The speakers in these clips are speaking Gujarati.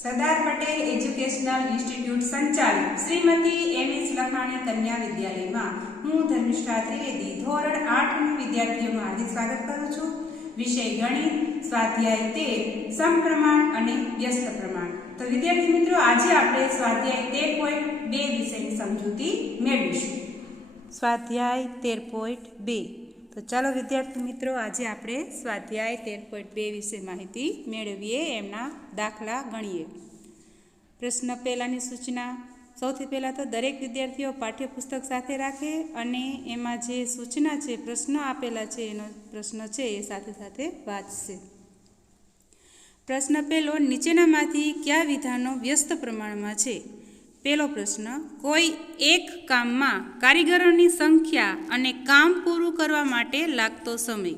सरदार पटेल एज्युकेशनल इंस्टिट्यूट संचालित श्रीमती एम.एस. लखाणी कन्या विद्यालय में हूँ धर्मिष्ठा त्रिवेदी धोरण 8 ना विद्यार्थीओ में हार्दिक स्वागत करूँ छूं। विषय गणित स्वाध्याय 13 समप्रमाण अने व्यस्त प्रमाण। तो विद्यार्थी मित्रों, आज आपणे स्वाध्याय 13.2 विषयनी समजूती मेळवीशुं। स्वाध्याय 13.2। तो चलो विद्यार्थी मित्रों, आज आपणे स्वाध्याय 13.2 विषय माहिती मेळवीए, एमना दाखला गणीए। प्रश्न पहेलानी सूचना। सौथी पहेला तो दरेक विद्यार्थीओ पाठ्यपुस्तक साथे राखे अने एमां जे सूचना छे, प्रश्न आपेला छे, एनो प्रश्न छे ए साथे साथे वांचशे। प्रश्न पहेलो, नीचेनामांथी क्या विधानो व्यस्त प्रमाणमां छे? पहेलो प्रश्न, कोई एक काममां कारीगरोनी संख्या अने काम पूरुं करवा माटे लागतो समय।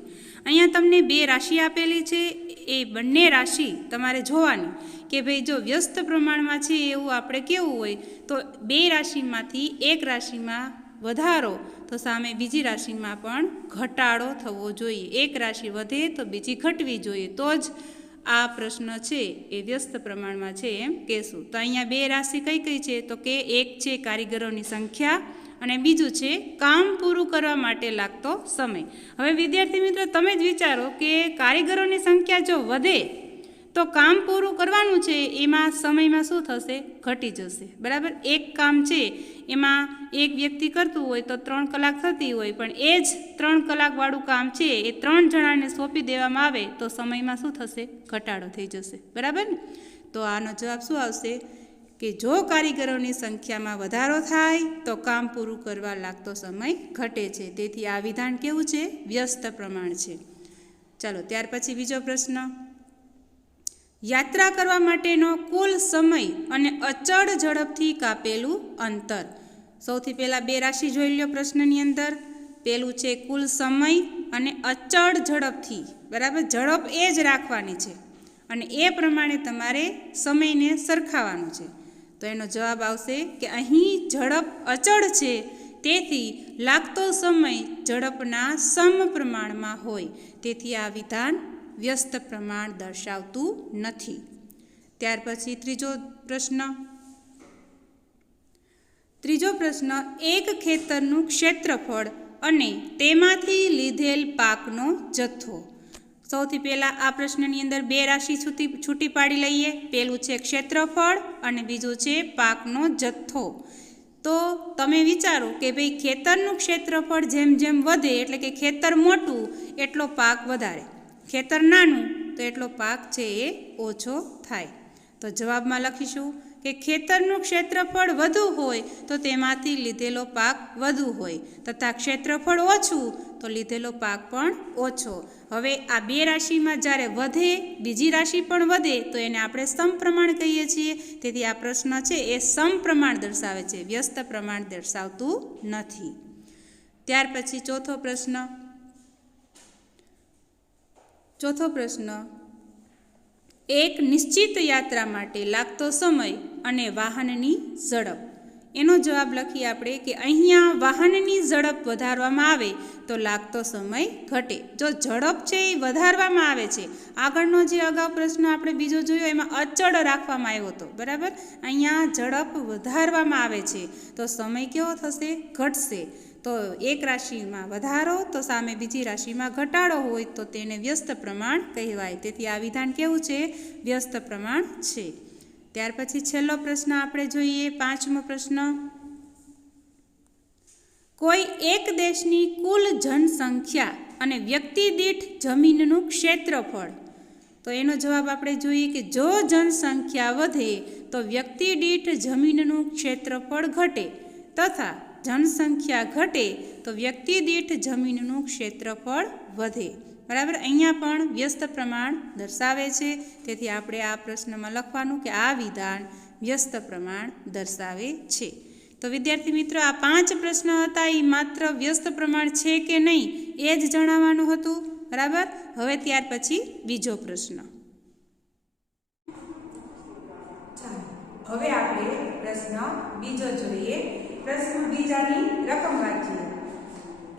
अहींया तमने बे राशि आपेली छे, ए बंने राशि तमारे जोवानी के भाई जो व्यस्त प्रमाणमां छे एवुं आपणे केवुं होय तो बे राशिमांथी एक राशिमां वधारो तो सामे बीजी राशिमां पण घटाडो थवो जोईए। एक राशि वधे तो बीजी घटवी जोईए, तो ज आ प्रश्न छे ए व्यस्त प्रमाणमां छे एम कहेशुं। तो अहींया बे राशि कई कई छे तो के एक छे कारीगरोनी संख्या अने बीजुं छे काम पूरुं करवा माटे लागतो समय। हवे विद्यार्थी मित्रो, तमे ज विचारो के कारीगरोनी संख्या जो वधे तो काम पूरुं करवानुं छे एमां समयमां शुं थशे? घटी जशे। बराबर, एक काम छे एमां एक व्यक्ति करतुं होय तो 3 कलाक थती होय, पण ए ज 3 कलाक वाळुं काम छे ए 3 जणाने सोंपी देवामां आवे तो समयमां शुं थशे? घटाडो थई जशे। बराबर ने? तो आनो जवाब शुं आवशे कि जो कारीगरोनी संख्यामां वधारो थाय तो काम पूरुं करवा लागतो समय घटे छे। तेथी आ विधान केवुं छे? व्यस्त प्रमाण छे। चलो त्यार पछी बीजो प्रश्न, यात्रा करवा माटेनो कुल समय अने अचल झड़पथी कापेलुं अंतर। सौथी पहेला बे राशि जोई लो प्रश्ननी अंदर। पेलुं छे कुल समय अने अचल झड़पथी। बराबर, झड़प ए ज राखवानी छे अने ए प्रमाणे तमारे समयने सरखावानो छे। तो एनो जवाब आवशे के अहीं झड़प अचल छे तेथी लागतो समय झड़पना समप्रमाणमां होय, तेथी आ विधान व्यस्त प्रमाण दर्शावतुं नथी। त्यार पछी त्रीजो प्रश्न, एक खेतरनुं क्षेत्रफळ अने तेमांथी लीधेल पाकनो जथ्थो। सौथी पहेला आ प्रश्ननी अंदर बे राशि छूटी पाड़ी लईए। पेलुं छे क्षेत्रफळ अने बीजुं छे पाकनो जथ्थो। तो तमे विचारो के भाई खेतरनुं क्षेत्रफळ जेम जेम वधे एटले के खेतर मोटुं एटलो पाक वधारे, खेतर नानुं तो एटलो पाक छे ए ओछो थाय। तो जवाबमां लखीशुं के खेतरनुं क्षेत्रफळ वधु होय तो तेमांथी लीधेलो पाक वधु होय, तथा क्षेत्रफळ ओछुं तो लीधेलो पाक पण ओछो। हवे आ बे राशिमां ज्यारे वधे बीजी राशि पण वधे तो एने आपणे समप्रमाण कहीए छीए। तेथी आ प्रश्न छे ए समप्रमाण दर्शावे छे, व्यस्त प्रमाण दर्शावतुं नथी। त्यार पछी चौथो प्रश्न, एक निश्चित यात्रा माटे लागतो समय अने वाहननी झड़प। एनो जवाब लखीए आपणे के अहींया वाहननी झड़प वधारवामां आवे तो लागतो समय घटे। जो झड़प छे ए वधारवामां आवे छे, आगळनो जे अगाऊ प्रश्न आपणे बीजो जोयो एमां अचळ राखवामां आव्यो हतो। बराबर, अहींया झड़प वधारवामां आवे छे तो समय केवो थशे? घटशे। तो एक राशिमां वधारो तो सामे बीजी राशिमां घटाडो होय तो तेने व्यस्त प्रमाण कहेवाय। तेथी आ विधान केवुं छे? व्यस्त प्रमाण छे। त्यार पछी छेल्लो प्रश्न आपणे जोईए, 5मो प्रश्न, कोई एक देशनी कुल जनसंख्या अने व्यक्ति दीठ जमीननुं क्षेत्रफळ। तो एनो जवाब आपणे जोईए कि जो जनसंख्या वधे तो व्यक्ति दीठ जमीननुं क्षेत्रफळ घटे, तथा जनसंख्या घटे तो व्यक्ति दीठ जमीननुं क्षेत्रफळ वधे। बराबर, अहींया पण व्यस्त प्रमाण दर्शावे छे। तेथी आपणे आ प्रश्नमां लखवानुं के आ विधान व्यस्त प्रमाण दर्शावे छे। तो विद्यार्थी मित्रो, आ 5 प्रश्न हता ए मात्र व्यस्त प्रमाण छे के नहीं ए ज जणाववानुं हतुं। बराबर, हवे त्यार पछी बीजो प्रश्न। हवे आपणे प्रश्न बीजो जोईए। प्रश्न बीजानी रकम वांचीए।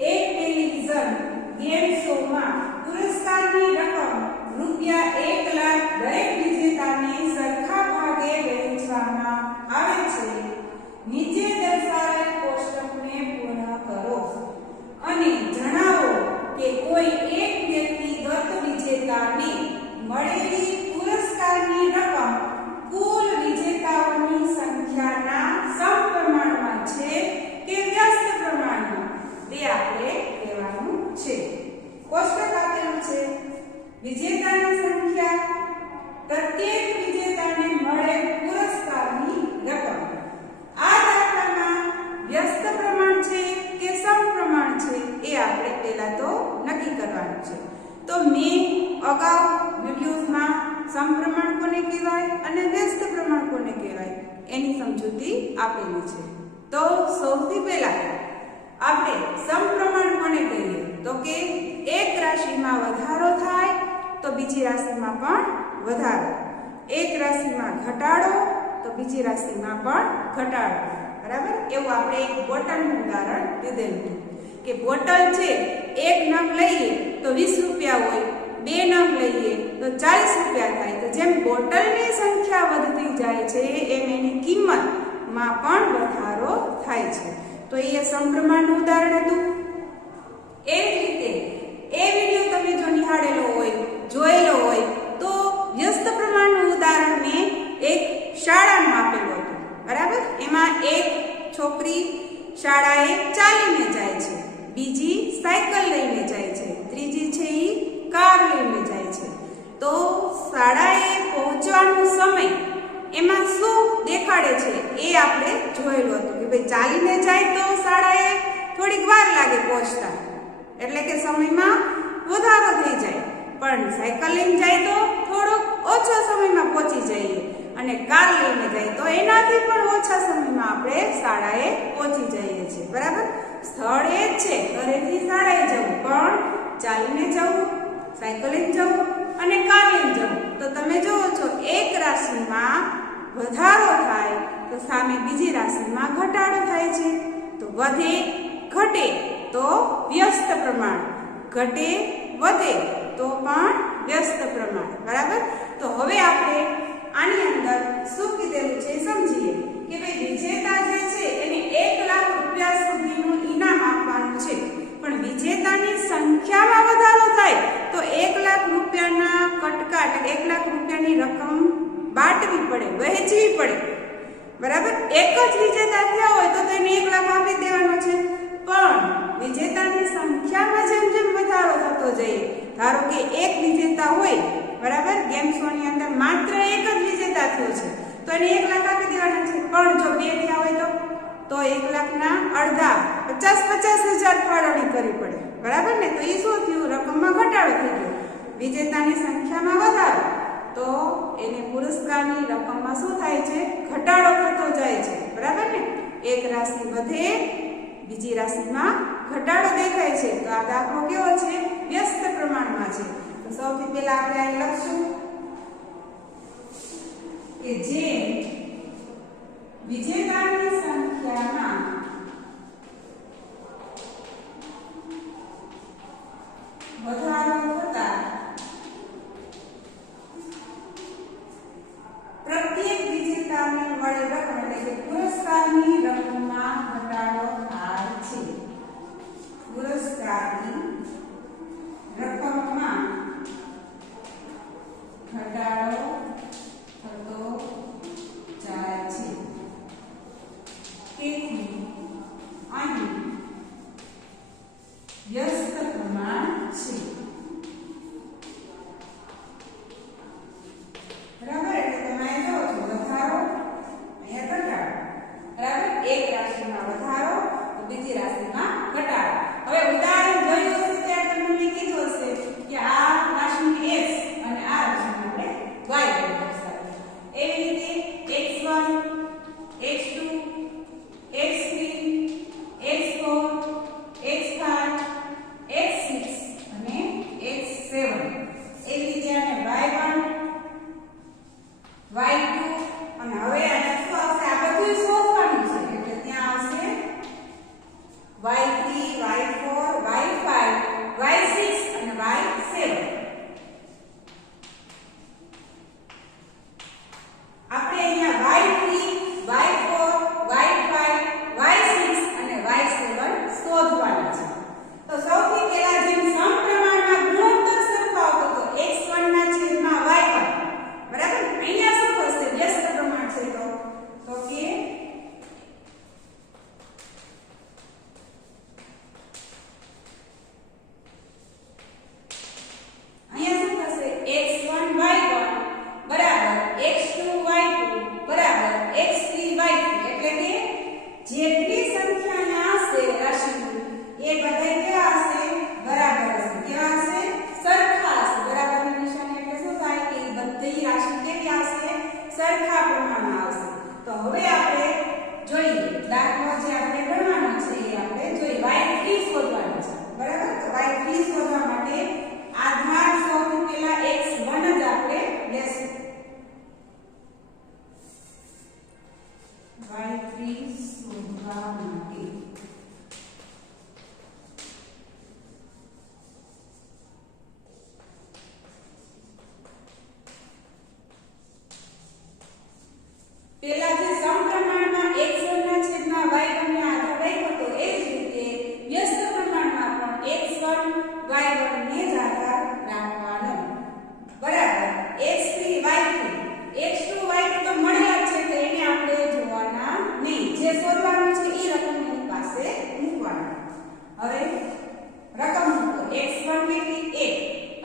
एक टेलिविजन गेम शो में पुरस्कार की रकम ₹1 लाख दरेक विजेता ने सरखा भागे વિજેતાની સંખ્યા, પ્રત્યેક વિજેતાને મળે પુરસ્કારની રકમ. આ દાખલામાં વ્યસ્ત પ્રમાણ છે કે સમપ્રમાણ છે એ આપણે પહેલા તો નક્કી કરવાનું છે. તો મેં અગાઉ વિડિયોઝમાં સમપ્રમાણ કોને કહેવાય અને વ્યસ્ત પ્રમાણ કોને કહેવાય એની સમજૂતી આપેલી છે. તો સૌથી પહેલા આપણે સમપ્રમાણ કોને કહીએ? તો કે એક રાશિમાં વધારો થાય તો બીજી રાશિમાં પણ વધારો, એક રાશિમાં ઘટાડો તો બીજી રાશિમાં પણ ઘટાડો. બરાબર? એવું આપણે એક બોટલનું ઉદાહરણ લીધેલું કે બોટલ છે, એક નંગ લઈએ તો 20 રૂપિયા હોય, બે નંગ લઈએ તો 40 રૂપિયા થાય. તો જેમ બોટલની સંખ્યા વધતી જાય છે એમ એની કિંમતમાં પણ વધારો થાય છે. તો એ સમપ્રમાણનું ઉદાહરણ હતું. એવી રીતે એ વિડીયો તમે જો નિહાળેલો હોય, જોયેલો હોય તો વ્યસ્ત પ્રમાણનું ઉદાહરણ મેં એક શાળાનું આપેલું હતું. બરાબર? એમાં એક છોકરી શાળાએ ચાલીને જાય છે, બીજી સાયકલ લઈને જાય છે, ત્રીજી છે એ કાર લઈને જાય છે. તો શાળાએ પહોંચવાનો સમય એમાં શું દેખાડે છે એ આપણે જોયેલું હતું કે ભાઈ ચાલીને જાય તો શાળાએ થોડીક વાર લાગે પહોંચતા, એટલે કે સમયમાં વધારો થઈ જાય. પણ સાયકલ લઈને જાય તો થોડોક ઓછો સમયમાં પહોંચી જઈએ, અને કાર લઈને જાય તો એનાથી પણ ઓછા સમયમાં આપણે શાળાએ પહોંચી જઈએ છીએ. બરાબર? સ્થળ એ જ છે, ઘરેથી શાળાએ જવું, પણ ચાલીને જવું, સાયકલ લઈને જવું અને કાર લઈને જવું. તો તમે જુઓ છો એક રાશિમાં વધારો થાય તો સામે બીજી રાશિમાં ઘટાડો થાય છે. તો વધે ઘટે તો વ્યસ્ત પ્રમાણ, ઘટે વધે તો પણ વ્યસ્ત પ્રમાણ. બરાબર? તો હવે આપણે આની અંદર શું કીધેલું છે સમજીએ કે ભાઈ વિજેતા જે છે એને 1 લાખ રૂપિયા સુધીનું ઇનામ આપવાનું છે. પણ વિજેતાની સંખ્યામાં વધારો થાય તો 1 લાખ રૂપિયાના કટકા, એટલે 1 લાખ રૂપિયાની રકમ બાંટવી પડે, વહેંચવી પડે. બરાબર? એક જ વિજેતા થયા હોય તો તેને 1 લાખ આપી દેવાનો છે. પણ વિજેતાની સંખ્યામાં જેમ જેમ વધારો થતો જાય, ધારો કે એક વિજેતા હોય, બરાબર, ગેમ શોની અંદર માત્ર એક જ વિજેતા થયો છે તો એને 1 લાખ આપી દેવાના છે. પણ જો બે થયા હોય તો 1 લાખના અડધા 50,000 ફાળવણી કરવી પડે. બરાબર ને? તો એ શું થયું? રકમમાં ઘટાડો થઈ ગયો. વિજેતાની સંખ્યામાં વધારો તો એને પુરસ્કારની રકમમાં શું થાય છે? ઘટાડો થતો જાય છે. બરાબર ને? એક રાશિ વધે, બીજી રાશિમાં ઘટાડો દેખાય છે. તો આ દાખલો કેવો છે? વ્યસ્ત પ્રમાણમાં છે. તો સૌથી પહેલા આપણે અહીં લખશું કે જે વિજેતાની સંખ્યામાં વધારો થતા પ્રત્યેક વિજેતાને મળે રકમ, એટલે કે પુરસ્કારની રકમમાં ઘટાડો થાય છે. પુરસ્કારની રકમમાં ઘટાડો થતો જાય છે. તેથી અહીં વ્યસ્ત પ્રમાણ છે. બરાબર? એટલે તમે જો છો વધારો, અહીંયા ઘટાડો. બરાબર? એક રાશિમાં વધારો તો બીજી રાશિમાં ઘટાડો. હવે ઉદાહરણ જોયું હશે ત્યારે તમને કીધું હશે કે આ રાશિને x અને આ રાશિને આપણે y વડે દર્શાવીએ. એવી રીતે x1, x2, x3, x4, x5, x6 અને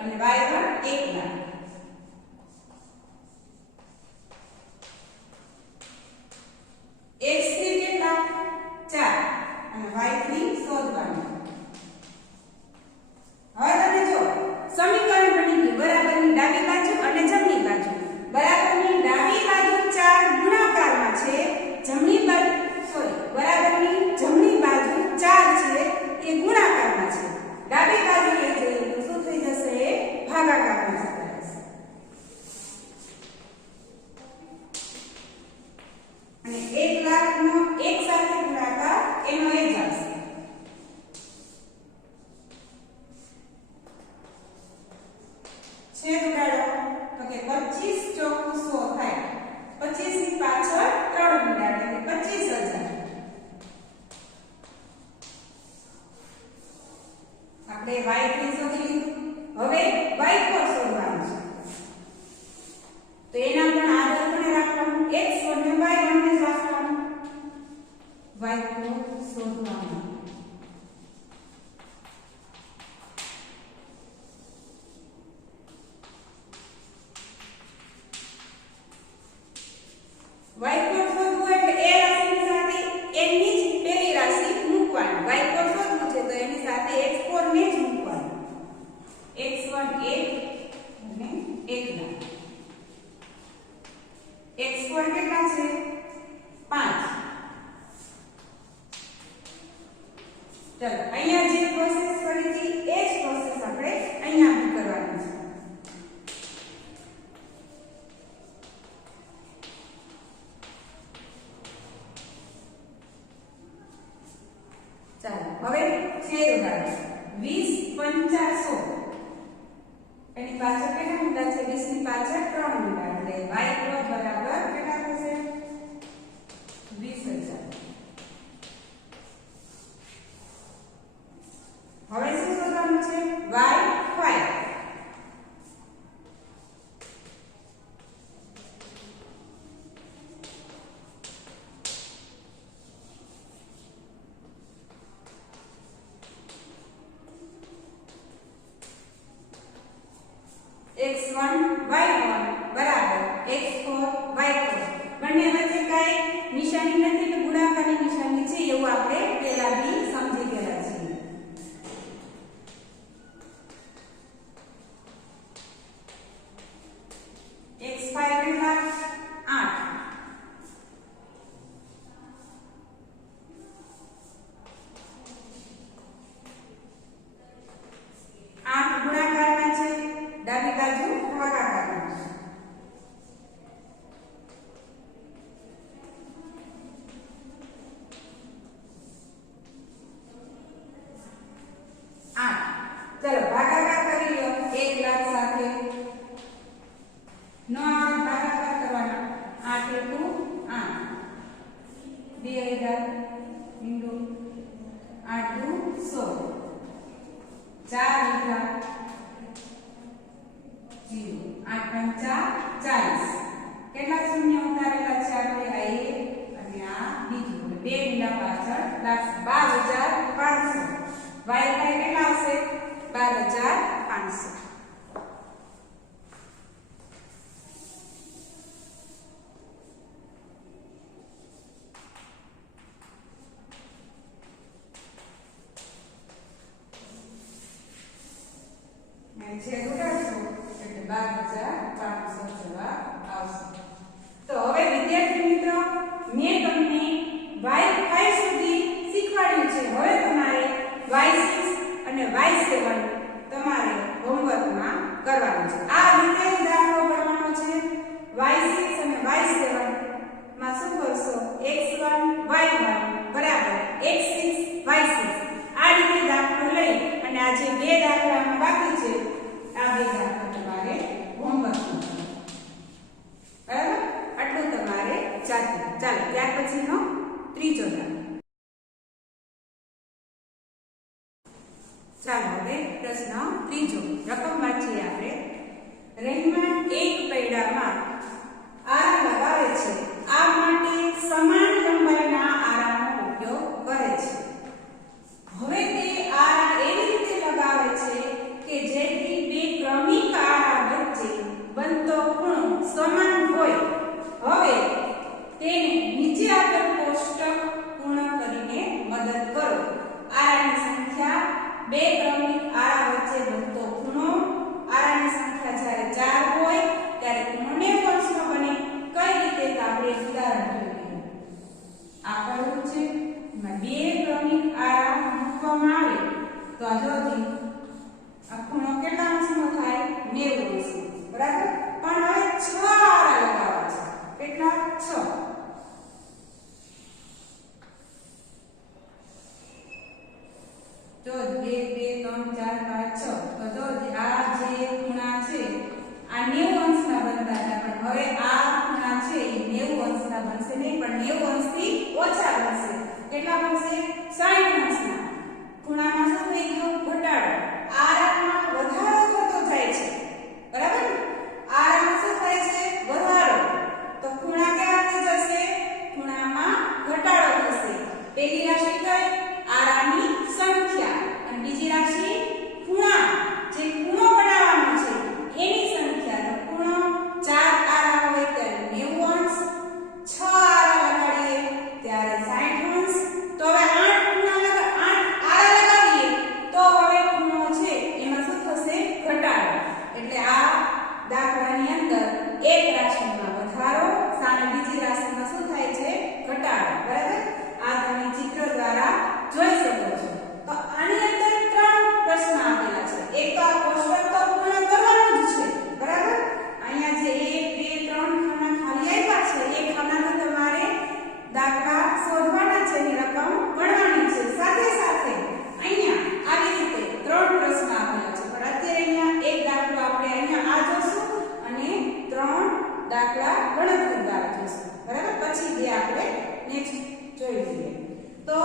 અને y1 1 લાખ. x3 કેટલા 4 અને y3 શોધવાનું. હવે તમે જો સમીકરણ બની ગયું બરાબરની ડાબી બાજુ અને જમણી બાજુ. બરાબરની ડાબી બાજુ 4 ગુણાકારમાં છે, જમણી બાજુ બરાબરની જમણી બાજુ 4 છે એ ગુણાકારમાં છે. ડાબી બાજુ લઈ જઈએ તો શું થઈ જશે? એ ભાગાકારમાં જશે. અને 1 લાખનો 1 સાથે ગુણાકાર એનો એ જ આવશે. છેદ ઉડાડો તો કે 25 ચોકુ 100 થાય. 25 ની પાછળ 3 ઉડાડો એટલે 25000. આપણે y3 શોધી લીધું. હવે y4 શોધવાનું છે. તો એના પણ આદર પણ રાખવાનું. x1 ને y1 ને જ રાખવાનું. y4 શોધવાનું. y4 શોધવું એટલે એ રાશિની સાથે એની જ પહેલી રાશિ મૂકવાની. y4 શોધવું છે તો એની સાથે x4 ને જ મૂકવાનું. x1 1 અને 1 લાખ. x4 કેટલા છે? 5. ચલો અહીંયા જે પ્રોસેસ કરી હતી એ જ પ્રોસેસ આપણે અહીંયા બી કરવાની છે. ચાલો હવે છેદ ઉડાડો. 20 50 100 એની પાછળ કેટલા મૂંડા છે? 20 ની પાછળ 3 મૂંડા એટલે y4 બરાબર કેટલા થશે? 20000. હવે શું શોધવાનું છે? y5. x1 y1 બરાબર x4 y4. બંને વચ્ચે કઈ નિશાની નથી એટલે ગુણાકારની નિશાની છે એવું આપણે પહેલા બી સમજી ગયા છીએ. x5 કેટલા? 8. ગુણાકારમાં છે, ડાબી બાજુ ભાગાકારમાં છે. ચલો ભાગાકાર કરી લો 1 લાખ સાથે. નો આપણે ભાગાકાર કરવાના. 8 * 8 2000 * 8 * 100 4000 0 8 5 40. કેટલા શૂન્ય ઉતારેલા છે આપણે? આ એક અને આ બીજું. બે ગુણ્યા પાછળ 12500. y5 કેટલા આવશે? 12500. છેદ ઉડાડશો એટલે 12500 જવાબ આવશે. તો હવે વિદ્યાર્થી મિત્રો મેં તમને y5 સુધી શીખવાડ્યું છે. હવે તમારે y6 અને y7 તમારે હોમવર્કમાં કરવાનું છે. આ રીતે દાખલો કરવાનો છે. y6 અને y7 માં શું કરશો? x1 y1 બરાબર x6 y6. આ રીતે દાખલો લઈ અને આ જે બે દાખલામાં બાકી છે આ બે દાખલા તમારે હોમવર્કમાં કરવાના. બરાબર? આટલું તમારે ચાલો ત્યાર પછીનો ત્રીજો દાખલો. ચાલો હવે પ્રશ્ન ત્રીજો. રકમ વાંચીએ આપણે. રહેમાન એક પૈડામાં આરા લગાવે છે. આ માટે સમાન લંબાઈના આરાનો ઉપયોગ કરે છે. હવે તે આરા એવી રીતે લગાવે છે કે જેથી બે ક્રમ 90 અંશથી ઓછા બનશે. કેટલા બનશે? 60 અંશના. ખૂણામાં શું થઈ ગયો? ઘટાડો. આરામમાં વધારો થતો જાય છે, બરાબર ને? આરામમાં શું થાય છે? વધારો. તો ખૂણા કેવા થઈ જશે? ખૂણામાં ઘટાડો થશે. પહેલી રાશિ કઈ? આરાની સંખ્યા. અને બીજી રાશિ ખૂણા. જે ખૂણો બનાવવાનો છે એની સંખ્યા. તો ખૂણો 4 આરા હોય ત્યારે 90 અંશ, 6 આરા લગાડીએ ત્યારે 60 અંશ. તો હવે 8 આરા લગાવીએ તો હવે ખૂણો છે એમાં શું થશે? ઘટાડો. એટલે આ દાખલાની અંદર એક રાશિમાં વધારો, સામે બીજી રાશિમાં શું થાય છે? ઘટાડો. બરાબર? આ તમે ચિત્ર દ્વારા જોઈ શકો છો. તો આની અંદર 3 પ્રશ્ન આપેલા છે. એક તો આ કોષ્ટક તો પૂર્ણ કરવાનું જ છે, બરાબર? અહીંયા જે 1 2 3 ખાના ખાલી આપ્યા છે એ ખાનામાં તમારે દાખલા શોધવાના છે, એની રકમ ગણવાની છે. સાથે સાથે અહીંયા આવી રીતે 3 પ્રશ્ન આપેલા છે. પણ અત્યારે અહીંયા એક દાખલો આપણે અહીંયા આ જોશું અને 3 દાખલા ગણતરી દ્વારા જોશું, બરાબર? પછી બે આપણે નેક્સ્ટ જોઈ લઈએ. તો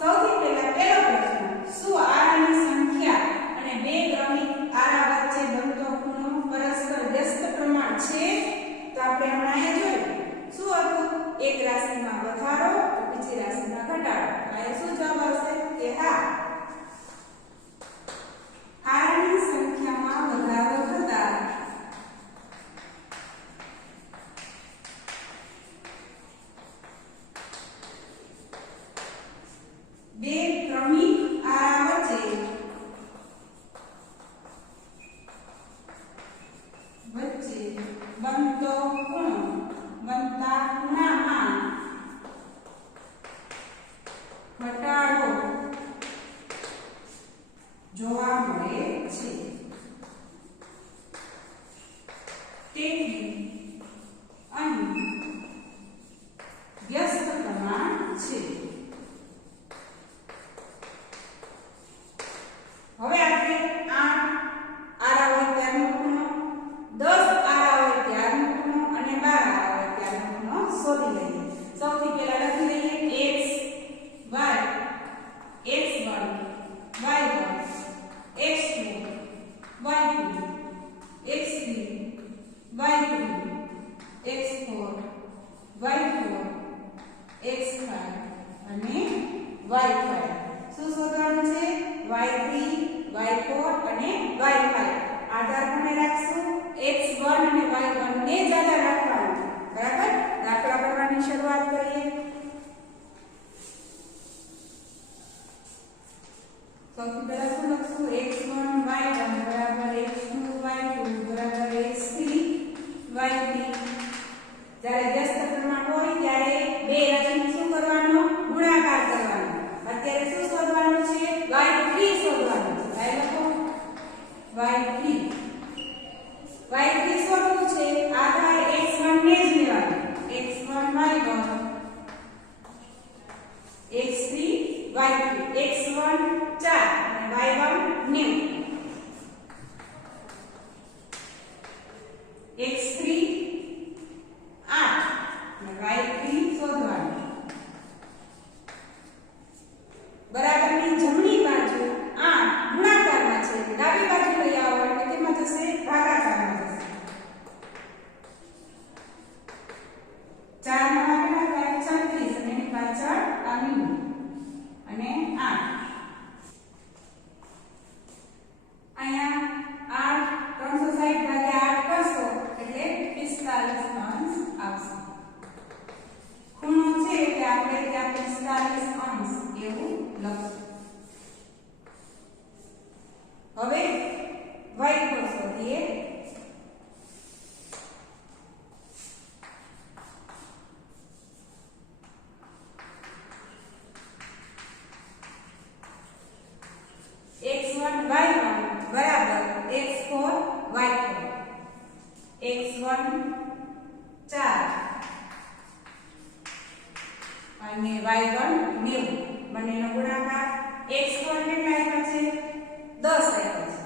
સૌથી પહેલા પહેલો પ્રશ્ન, શું આરાની સંખ્યા અને બે ક્રમિક આરા વચ્ચે બનતો ખૂણો પરસ્પર વ્યસ્ત પ્રમાણ છે? તો આપણે હમણાં અહીંયા જોયું શું હતું? એક રાશિમાં વધારો તો બીજી રાશિમાં ઘટાડો. આ શું જવાબ આવશે? કે હા, આરાની સંખ્યામાં વધારો થતા બે ક્રમિક આરા વચ્ચે બનતો ખૂણો, બનતા ખૂણામાં ઘટાડો જોવા મળે છે. તેથી અહીં વ્યસ્ત પ્રમાણ છે. હવે આપણે 8 આરા હોય ત્યારનો ખૂણો, 10 આરા હોય ત્યારનો ખૂણો અને 12 આરા હોય ત્યારનો ખૂણો શોધી લઈએ. સૌથી પહેલા લખી લઈએ x y, x1 y1 x2 y2 x3 y3 x4 y4 x5 અને y5. શું શોધવાનું છે? y3 y4 અને y5. આધાર કોને રાખશું? x1 અને y1 ને જ આધાર રાખવાનો, બરાબર? દાખલા કરવાની શરૂઆત કરીએ. સૌથી પહેલા શું લખશું? x1 y1 બરાબર x2 y2 બરાબર x3 y3. જ્યારે વ્યસ્ત પ્રમાણ હોય ત્યારે બે રાશિનો શું કરવાનો? ગુણાકાર કરવાનો. અત્યારે શું શોધવાનું છે? y3 શોધવાનું છે. કાઈ લખો y3. y3 શોધવું છે. આધાર x1 ને જ લેવાનો. x1 y1 x3 y3. x1 4 અને y1 9. x3 8 અને y3 શોધવાનું. બરાબરની જમણી બાજુ 8 ગુણાકારમાં છે, ડાબી બાજુ લઈ આવો એટલે કેમાં જશે? ભાગાકારમાં જશે. 4 માં કેટલા થાય? 36 અને એની પાછળ આ મીંડું અને 8. અહીંયા 8 360 ભાગ્યા 8 કરશો એટલે 45 અંશ આવશે. ખૂણો છે એટલે આપણે ત્યાં 45 અંશ એવું લખશું. હવે y4 શોધીએ. x1 y1 બરાબર x4 y4. x1 4 અને y1 9. બંનેનો ગુણાકાર. x4 કેટલા આપ્યા છે? 10 આપ્યા છે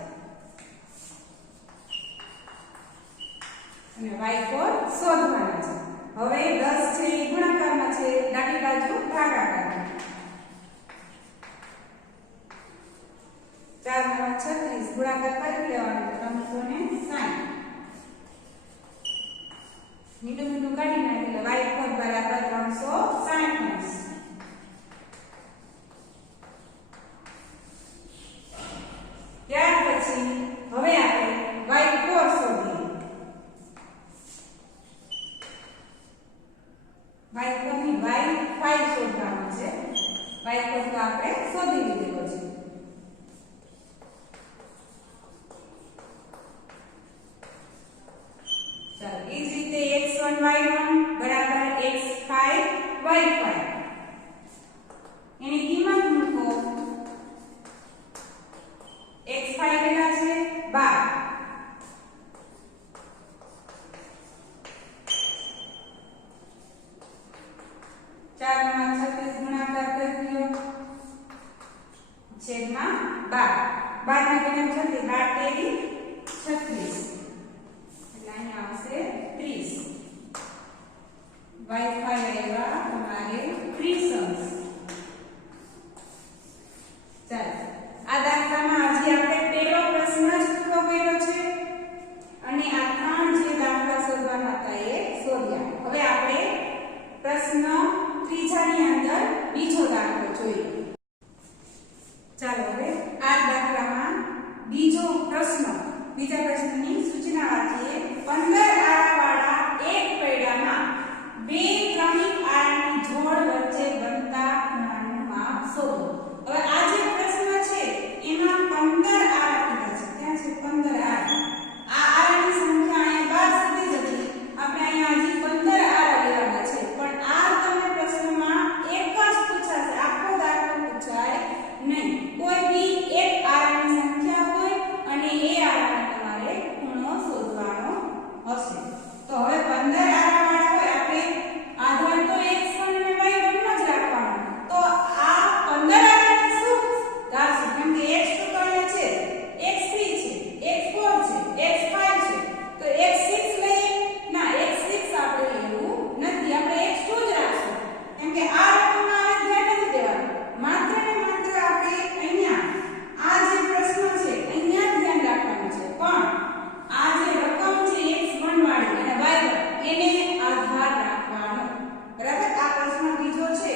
અને y4 શોધવાના છે. હવે 10 છે એ ગુણાકારમાં છે, ડાબી બાજુ ભાગાકાર. 4 × 36 ગુણાકાર કરી લેવાનો 360. મીંડું મીંડું કાઢી નાખી એટલે y4 બરાબર 360. ત્યાર પછી હવે આપણે y4 શોધીએ. y4 ની y5 શોધવાનું છે. y4 તો આપણે શોધી લીધેલો છે. ચાલો એ જ રીતે x1 y1 બરાબર x5 y5 એની કિંમત મૂકો. x5 કેટલા છે 12. 4 × 36 ગુણાકાર કરી દો છેદમાં 12. 12 ના ગુણ્યા 36 12 તેરી 36 એટલે અહીંયા આવશે 30. y5 આવ્યા તમારે 30 અંશ. ચાલો આ દાખલામાં હજી આપણે પહેલો પ્રશ્ન જ પૂરો કર્યો છે અને આ ત્રણ જે દાખલા સોધવાના હતા એ સોધ્યા. હવે આપણે પ્રશ્ન ત્રીજાની અંદર બીજો દાખલો જોઈએ. ચાલો હવે આ દાખલામાં બીજા પ્રશ્નની સૂચના વાંચીએ. 15 આરાવાળા એક પૈડામાં બે ક્રમિક આરાની જોડ વચ્ચે બનતા ખૂણાનું માપ શોધો. હવે આ જે પ્રશ્ન છે એમાં 15 આરા કીધા છે. ક્યાં છે 15 આરા? આ આરાની સંખ્યા અહીંયા 12 સુધી જ હતી. આપણે અહીંયા હજી 15 આરા લેવાના છે. પણ આ તમને પ્રશ્નમાં એક જ પૂછાશે, આખો દાખલો પૂછાય નહીં. કોઈ બી એક આરાની સંખ્યા હોય અને એ આરાનો તમારે ખૂણો શોધવાનો હશે. તો હવે 15 આરાવાળા હોય આપણે આધાર તો x1 અને y1 નો જ રાખવાનો. તો આ 15 આરાને શું રાખશું? કેમ કે x2 તો અહીંયા છે, x3 છે, x4 છે, x5 છે. તો x6 લઈએ ના, x6 આપણે લેવું નથી. આપણે x2 જ રાખશું. કેમ કે આ રકમમાં આ ધ્યાન નથી દેવાનું. માત્ર ને માત્ર આપણે અહીંયા આ જે પ્રશ્ન છે અહીંયા ધ્યાન રાખવાનું છે. પણ આ જે રકમ છે x1 વાળી અને y1 એને આધાર રાખવાનો. બરાબર? આ પ્રશ્ન બીજો છે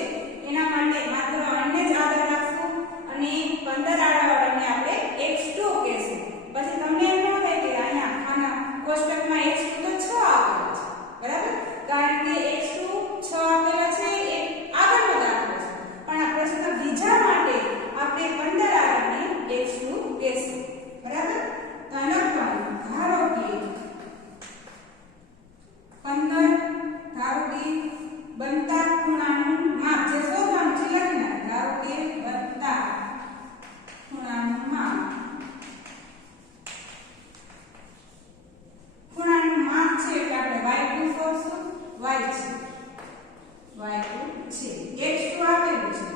એના માટે માત્ર આને જ આધાર રાખશું અને 15 આડાવાળાને આપણે x2 કહેશું. પછી તમને એમ ન થાય કે અહીંયા આના કોષ્ટકમાં x2 તો 6 આપેલો છે. બરાબર? કારણ કે x2 6 આપેલો છે એ આગળનો દાખલો છે. પણ આ પ્રશ્ન બીજા માટે આપણે 15 આડાને x2 કહેશું. બરાબર? તો લખવાનું ધારો કે 15 ધારો કે બનતા ખૂણાનું માપ જે શોધવાનું છે લખી નાખ. ધારો કે બનતા ખૂણાનું માપ. ખૂણાનું માપ છે એટલે આપણે y2 શોધશું. y છે x2 આપેલું છે.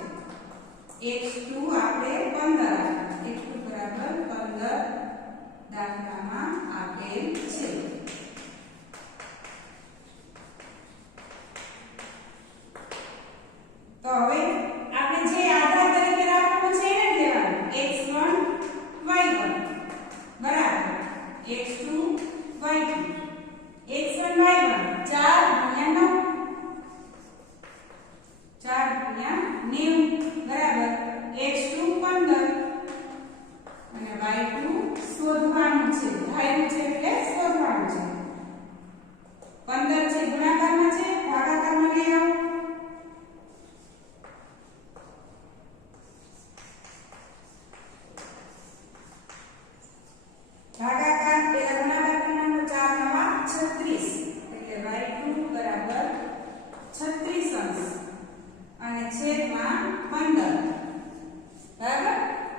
x2 આપણે 15 x2 બરાબર 15 દાખલામાં આપેલ છે. તો હવે આપણે જે આધાર તરીકે રાખવાનું છે એને જ લેવાનું. x1 y1 બરાબર x2 y2 x1 y1 4 × 9 બરાબર x2 15 અને y2 શોધવાનું છે. ધાર્યું છે એટલે શોધવાનું છે. 15 છે ગુણાકારમાં છે, ભાગાકારમાં લઈ આવો. ભાગાકાર પેલા ગુણાકાર કરવાનો 4 × 36 એટલે y2 બરાબર 36 અંશ અને છેદમાં 15. બરાબર?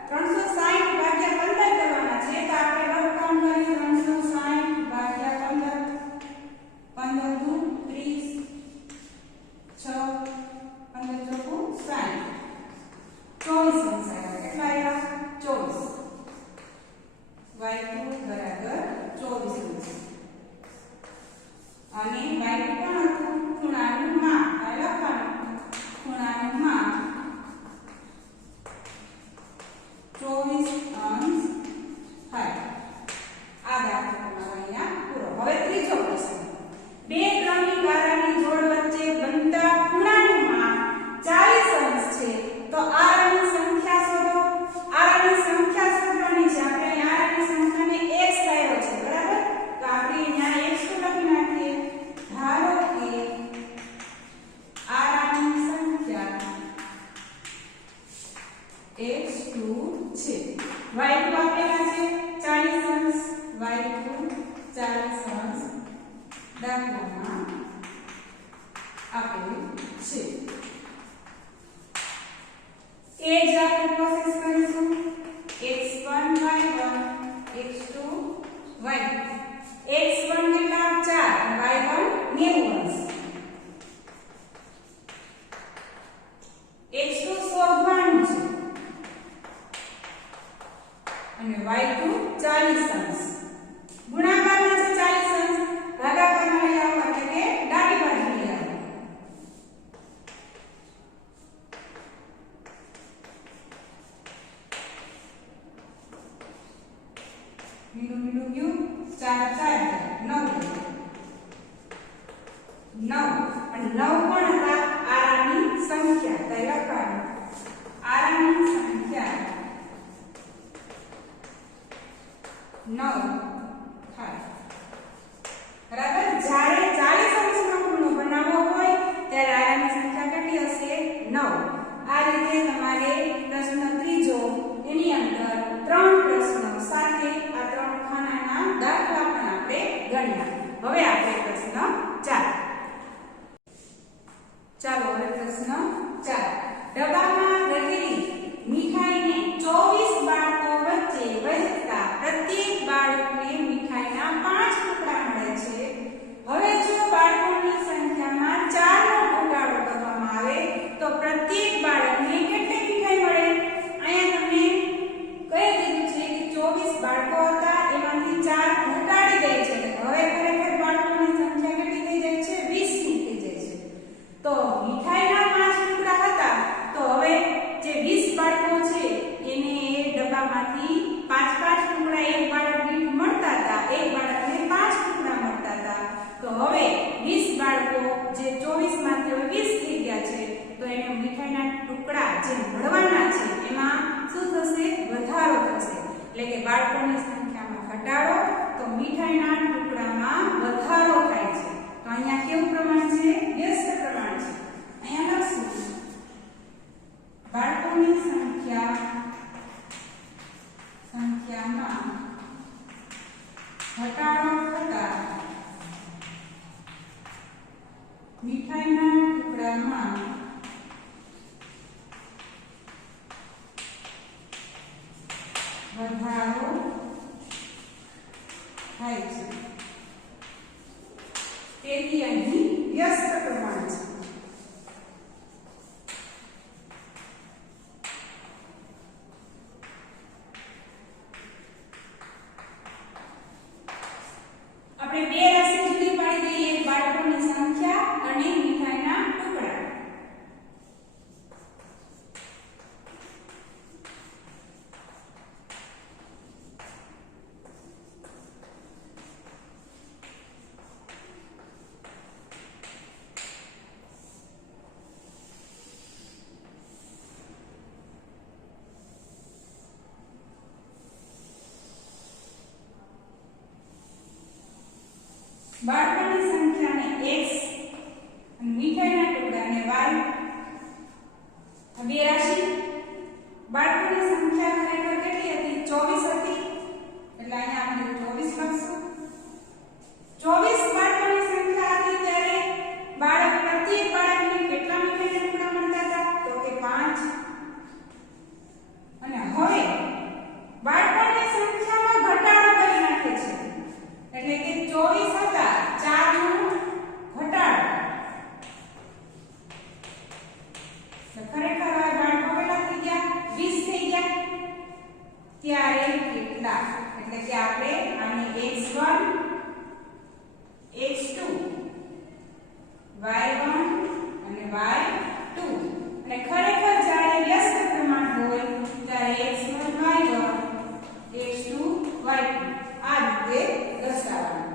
360 ભાગ્યા 15 કરવાના છે. તો આપણે વર્ગ કાઉન્ટ કરીએ 360 ભાગ્યા 15 15 દુ 30 6 15 ચોકુ 60 24 અંશ આવ્યા. કેટલા આવ્યા? 24. y2 બરાબર 24 અંશ અને y2 પણ હતું મીંડું ગયું 4 4 9 અને 9 પણ હતા આરાની સંખ્યા. તો લખવાનું આરાની સંખ્યા 9 થાય. બરાબર. જ્યારે 40 અંશનો ખૂણો બનાવવો હોય ત્યારે આરાની સંખ્યા કેટલી હશે? 9. આ રીતે તમારે પ્રશ્ન ત્રીજો એની અંદર 3 પ્રશ્નો સાથે આ 3 ખાનાના દાખલા પણ આપણે ગણ્યા. હવે આપણે પ્રશ્ન 4. ચાલો હવે પ્રશ્ન 4. ડબ્બામાં રહેલી મીઠાઈને 24 બાળકો વચ્ચે વહેંચતા પ્રત્યેક બાળકને મીઠાઈના 5 ટુકડા મળે છે. હવે જો બાળકોની સંખ્યામાં 4 નો ઘટાડો કરવામાં આવે તો પ્રત્યેક બાળકને કેટલી મીઠાઈ મળે? અહીંયા તમને કહી દીધું છે કે 24 બાળકો હતા એમાંથી 4 ઘટાડી દે છે. હવે ખરેખર બાળકોની સંખ્યા કેટલી થઈ જાય છે? 20 ની થઈ જાય છે. તો મીઠાઈના 5 ટુકડા હતા તો હવે જે 20 બાળકો છે એને એ ડબ્બામાંથી 5 ટુકડા એક બાળક દીઠ મળતા હતા. એક બાળકને 5 ટુકડા મળતા હતા. તો હવે 20 બાળકો જે 24 માંથી હવે 20 થઈ ગયા છે તો એને મીઠાઈના ટુકડા જે મળવાના છે એમાં શું થશે? વધારો થશે. એટલે કે બાળકોની સંખ્યામાં ઘટાડો તો મીઠાઈના ટુકડામાં વધારો થાય છે. તો અહીંયા કેવું પ્રમાણ છે? વ્યસ્ત પ્રમાણ છે. અહીંયા લખશું બાળકોની સંખ્યામાં ઘટાડો થતા મીઠાઈના ટુકડામાં વધારો થાય છે. તેથી અહીં વ્યસ્ત પ્રમાણ છે. આપણે બે રાશિ જુદી પાડી દઈએ, બાળકોની સંખ્યા અને મીઠાઈના ટુકડા. બાળકોની સંખ્યાને x અને મીઠાઈના ટુકડાને y. બે રાશિ. બાળકોની સંખ્યા ખરેખર કેટલી હતી? 24 હતી. એટલે અહીંયા આપણે 24 લખશું. 24 બાળકોની સંખ્યા હતી ત્યારે પ્રત્યેક બાળકને કેટલા મીઠાઈના ટુકડા મળતા હતા? તો કે 5. અને હવે બાળકોની સંખ્યામાં ઘટાડો કરી નાખે છે. એટલે કે 24 હતા 4 નો ઘટાડો. તો ખરેખર આ બાળકો કેટલા થઈ ગયા? 20 થઈ ગયા. ત્યારે કેટલા? એટલે કે આપણે આને x1 x2 y1 અને y2 અને ખરેખર જ્યારે વ્યસ્ત પ્રમાણ હોય ત્યારે x1 y1 x2 y2 આ રીતે દર્શાવવાનું.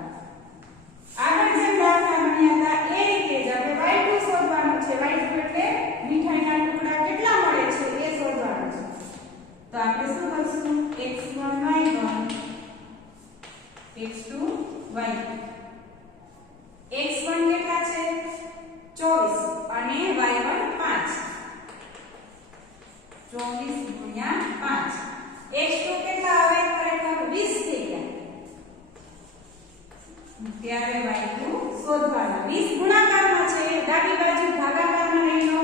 આગળ જે દાખલા બન્યા હતા એ રીતે જ આપણે y2 શોધવાનું છે. y2 એટલે મીઠાઈના ટુકડા કેટલા મળે છે એ શોધવાનું છે. તો આપણે શું કરશું? x1 y1 x2 y2. x1 કેટલા છે? 24 અને y1 5. 24 ગુણ્યા 5. x2 કેટલા આવે? ખરેખર 20 થઈ ગયા. ત્યારે y2 શોધવાના. 20 ગુણાકારમાં છે, ડાબી બાજુ ભાગાકારમાં લઈ લો.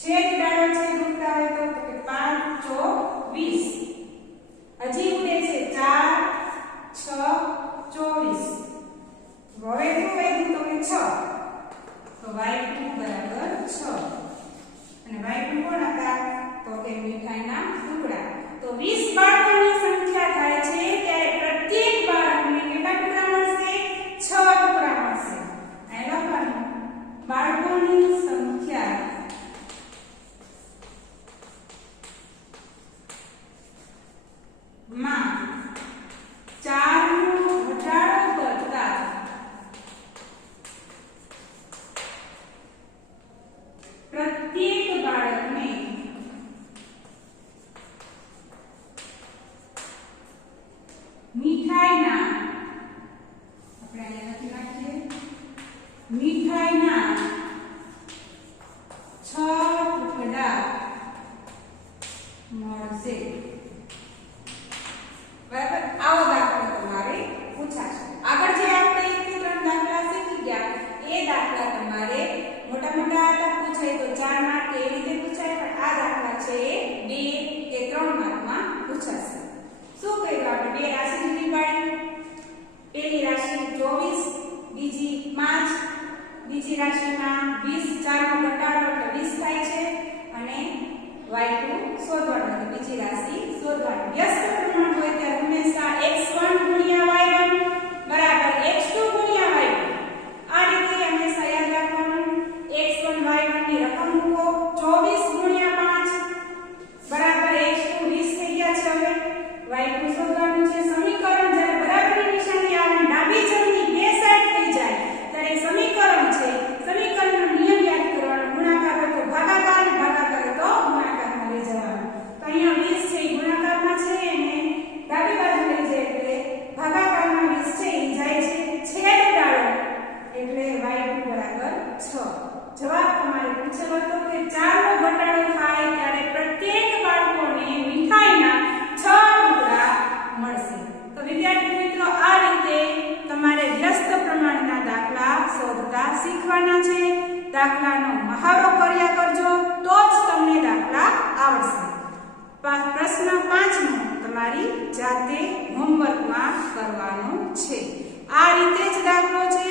છેદ ડાળો છે ગુણતા હોય તો 5 ચોક 20. હજી ઉડે છે 4 6 24. હવે શું વધ્યું તો કે 6. તો y2 બરાબર 6. અને y2 કોણ હતા? તો કે મીઠાઈના ટુકડા. તો 20 બાળકોની સંખ્યા થાય છે ત્યારે પ્રત્યેક બાળકને કેટલા ટુકડા મળશે? 6 ટુકડા મળશે. અહીં લખવાનું બાળકોની સંખ્યા y2 શોધવાનું છે, બીજી રાશિ શોધવાની. વ્યસ્ત પ્રમાણ હોય ત્યારે હંમેશા x1 ગુણ્યા y1 બરાબર x2 ગુણ્યા y2. આ રીતે હંમેશા યાદ રાખવાનું. x1 y1 ની રકમ મૂકો. 24 ગુણ્યા 5 બરાબર x2 20 થઈ ગયા છે. હવે y2 શોધવાનું છે. સમીકરણ જ્યારે બરાબરની નિશાની આવે, ડાબી જમણી બે સાઈડ થઈ જાય ત્યારે સમીકરણ છે, સમીકરણનો નિયમ યાદ કરવાનો. ગુણાકાર હોય તો ભાગાકાર, અને ભાગાકાર હોય તો ગુણાકારમાં લઈ જવાનો. તો અહીંયા 20 છે એ ગુણાકારમાં છે અને ડાબી બાજુ લઈ જાય એટલે ભાગાકારમાં 20 છે એ જાય છે છેદ ઉડાડો એટલે y2 બરાબર 6. જવાબ તમારે પૂછેલો હતો કે 4 નો ઘટાડો થાય ત્યારે પ્રત્યેક બાળકોને મીઠાઈના 6 ટુકડા મળશે. તો વિદ્યાર્થી મિત્રો, આ રીતે તમારે વ્યસ્ત પ્રમાણના દાખલા શોધતા શીખવાના છે. દાખલાનો મહાવરો કર્યા કરજો તો જ તમને દાખલા આવડશે. પ્રશ્ન 5નો તમારી જાતે હોમવર્કમાં કરવાનો છે. આ રીતે જ દાખલો છે,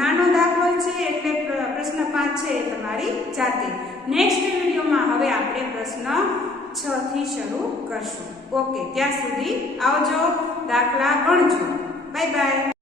નાનો દાખલો છે એટલે પ્રશ્ન 5 છે એ તમારી જાતે. નેક્સ્ટ વિડીયોમાં હવે આપણે પ્રશ્ન 6 થી શરૂ કરશું. ઓકે, ત્યાં સુધી આવજો, દાખલા ગણજો. Bye bye.